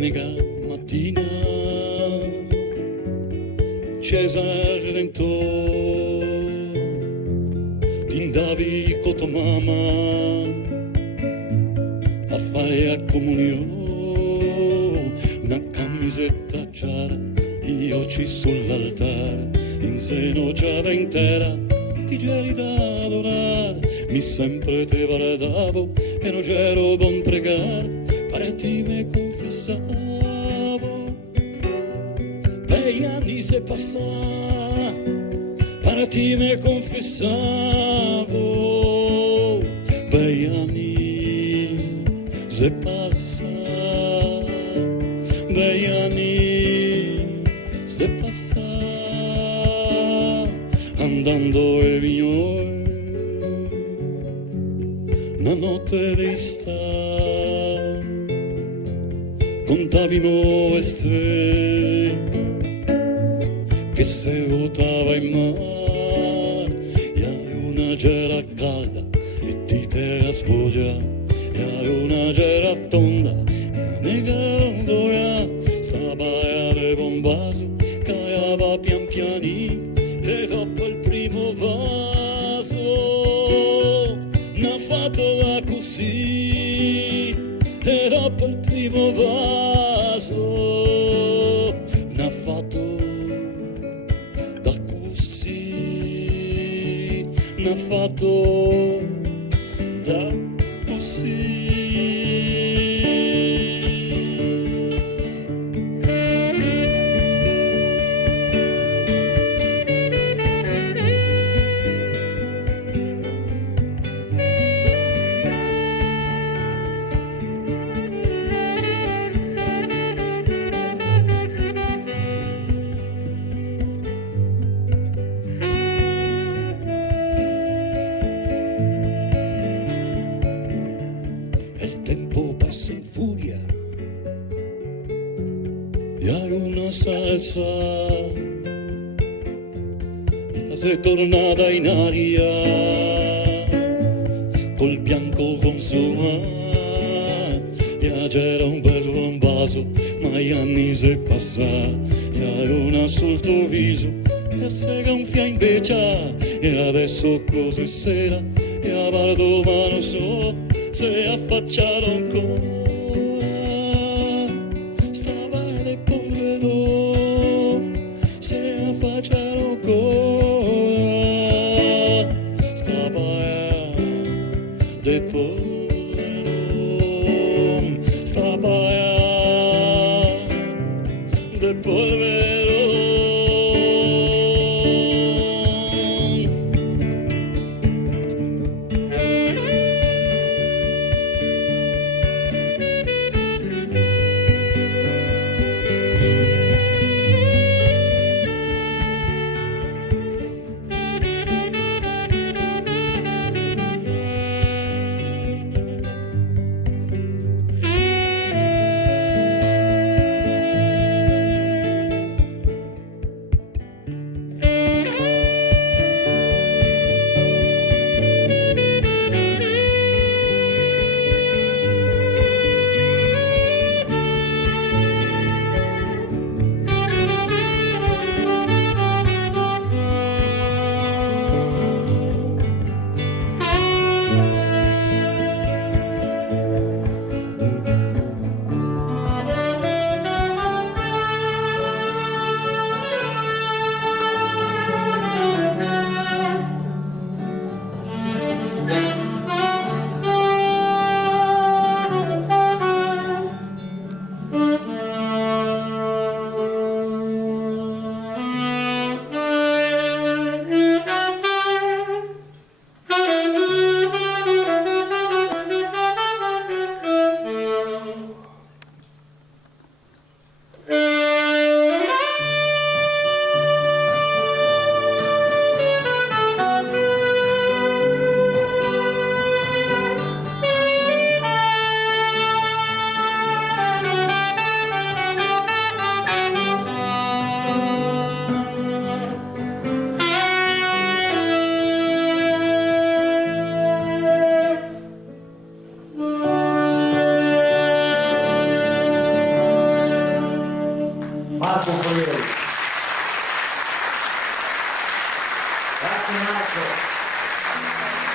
domenica mattina Cesare Redentore ti andavi con tua mamma a fare a comunione una camisetta gialla io ci sull'altare in seno già intera ti geri da adorare mi sempre te guardavo e non c'ero buon pregare pareti me confessavo bei anni se passà pareti me confessavo bei anni se passà bei anni se passà andando il vignore una notte di sta contavimo le stelle che si ruotava in mare e una gera calda e ti terra sfoggia e una gera tonda e nega d'ora sta baia de bombaso caiava pian pianino e dopo il primo vaso n'ha fatto da così e dopo il primo vaso n'ha fatto da così n'ha fatto da così. Salsa sei tornata in aria col bianco consumato e c'era un bel buon vaso ma gli anni si passati e una sul tuo viso e si gonfia invece e adesso così sera e a guardo ma non so se affacciato ancora Grazie Marco.